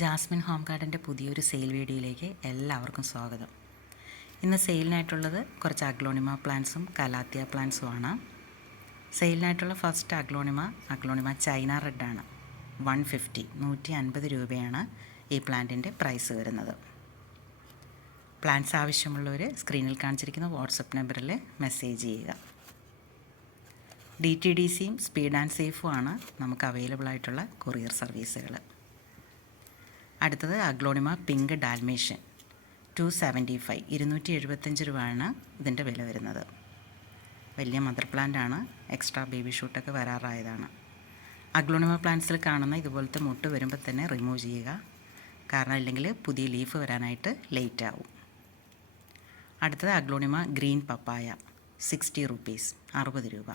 Jasmine home ഗാർഡൻ്റെ പുതിയൊരു sale വീഡിയോയിലേക്ക് എല്ലാവർക്കും സ്വാഗതം. ഇന്ന് സെയിലിനായിട്ടുള്ളത് കുറച്ച് അഗ്ലോണിമ പ്ലാന്റ്സും കലാത്തിയ പ്ലാന്റ്സുമാണ്. സെയിലിനായിട്ടുള്ള ഫസ്റ്റ് അഗ്ലോണിമ ചൈന റെഡാണ്. 150 രൂപയാണ് ഈ പ്ലാന്റിൻ്റെ പ്രൈസ് വരുന്നത്. പ്ലാന്റ്സ് ആവശ്യമുള്ളവർ സ്ക്രീനിൽ കാണിച്ചിരിക്കുന്ന വാട്സപ്പ് നമ്പറിൽ മെസ്സേജ് ചെയ്യുക. DTDCയും സ്പീഡ് ആൻഡ് സേഫുമാണ് നമുക്ക് അവൈലബിൾ ആയിട്ടുള്ള കൊറിയർ സർവീസുകൾ. അടുത്തത് അഗ്ലോണിമ പിങ്ക് ഡാൽമേഷ്യൻ 275 275 രൂപയാണ് ഇതിൻ്റെ വില വരുന്നത്. വലിയ മദർ പ്ലാന്റ് ആണ്, എക്സ്ട്രാ ബേബി ഷൂട്ടൊക്കെ വരാറായതാണ്. അഗ്ലോണിമ പ്ലാന്റ്സിൽ കാണുന്ന ഇതുപോലത്തെ മുട്ട് വരുമ്പോൾ തന്നെ റിമൂവ് ചെയ്യുക, കാരണം ഇല്ലെങ്കിൽ പുതിയ ലീഫ് വരാനായിട്ട് ലേറ്റ് ആവും. അടുത്തത് അഗ്ലോണിമ ഗ്രീൻ പപ്പായ 60 റുപ്പീസ് 60 രൂപ.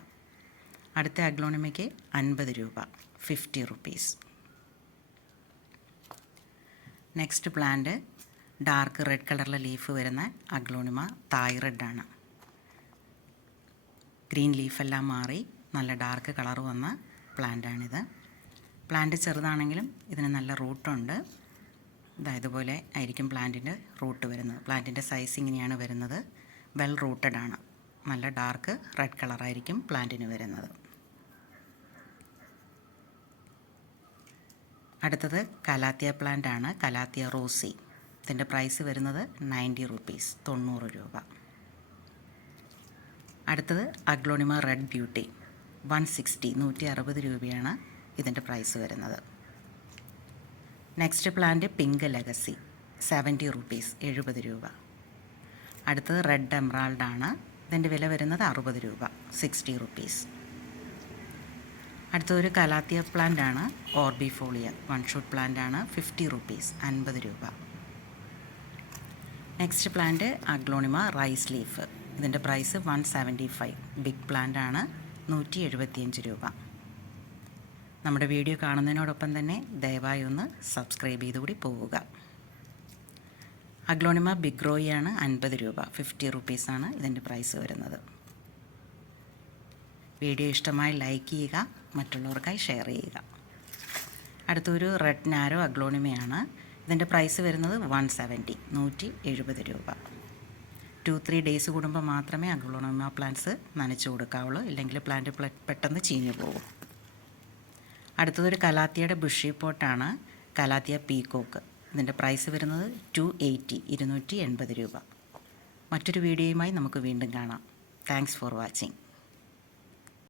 അടുത്ത അഗ്ലോണിമയ്ക്ക് 50 രൂപ 50 rupees. Next plant dark red കളറിലെ ലീഫ് വരുന്ന അഗ്ലോണിമ തായ് റെഡാണ്. ഗ്രീൻ ലീഫെല്ലാം മാറി നല്ല ഡാർക്ക് കളർ വന്ന പ്ലാന്റാണിത്. പ്ലാന്റ് ചെറുതാണെങ്കിലും ഇതിന് നല്ല റൂട്ടുണ്ട്. ഇതുപോലെ ആയിരിക്കും പ്ലാന്റിൻ്റെ റൂട്ട് വരുന്നത്. പ്ലാന്റിൻ്റെ സൈസ് ഇങ്ങനെയാണ് വരുന്നത്. വെൽ റൂട്ടഡ് ആണ്. നല്ല ഡാർക്ക് റെഡ് കളറായിരിക്കും പ്ലാന്റിന് വരുന്നത്. അടുത്തത് കലാത്തിയ പ്ലാന്റ് ആണ്, കലാത്തിയ റോസി. ഇതിൻ്റെ പ്രൈസ് വരുന്നത് 90 റുപ്പീസ് 90 രൂപ. അടുത്തത് അഗ്ലോണിമ റെഡ് ബ്യൂട്ടി 160 160 രൂപയാണ് ഇതിൻ്റെ പ്രൈസ് വരുന്നത്. Next plant pink legacy 70 rupees 70 രൂപ. അടുത്തത് റെഡ് എമറാൾഡ് ആണ്. ഇതിൻ്റെ വില വരുന്നത് 60 രൂപ 60 റുപ്പീസ്. അടുത്തൊരു കലാത്തിയ പ്ലാന്റ് ആണ്, ഓർബിഫോളിയ 1 ഷൂട്ട് പ്ലാന്റ് ആണ്. 50 റുപ്പീസ് 50 രൂപ. Next plant aglaonema rice leaf. ഇതിൻ്റെ പ്രൈസ് 175. ബിഗ് പ്ലാന്റ് ആണ്, 175 രൂപ. നമ്മുടെ വീഡിയോ കാണുന്നതിനോടൊപ്പം തന്നെ ദയവായി ഒന്ന് സബ്സ്ക്രൈബ് ചെയ്തുകൂടി പോവുക. അഗ്ലോണിമ ബിഗ് റോയി ആണ്, 50 രൂപ 50 റുപ്പീസാണ് ഇതിൻ്റെ പ്രൈസ് വരുന്നത്. വീഡിയോ ഇഷ്ടമായി ലൈക്ക് ചെയ്യുക, മറ്റുള്ളവർക്കായി ഷെയർ ചെയ്യുക. അടുത്തൊരു റെഡ് നാരോ അഗ്ലോണിമയാണ്. ഇതിൻ്റെ പ്രൈസ് വരുന്നത് 170 170 രൂപ. 2-3 ഡേയ്സ് കൂടുമ്പോൾ മാത്രമേ അഗ്ലോണിമ പ്ലാന്റ്സ് നനച്ചു കൊടുക്കാവുള്ളൂ, ഇല്ലെങ്കിൽ പ്ലാന്റ് പെട്ടെന്ന് ചീഞ്ഞു പോകും. അടുത്തതൊരു കലാത്തിയയുടെ ബുഷി പോട്ടാണ്, കലാത്തിയ പീകോക്ക്. ഇതിൻ്റെ പ്രൈസ് വരുന്നത് 280 280 രൂപ. മറ്റൊരു വീഡിയോയുമായി നമുക്ക് വീണ്ടും കാണാം. Thanks for watching.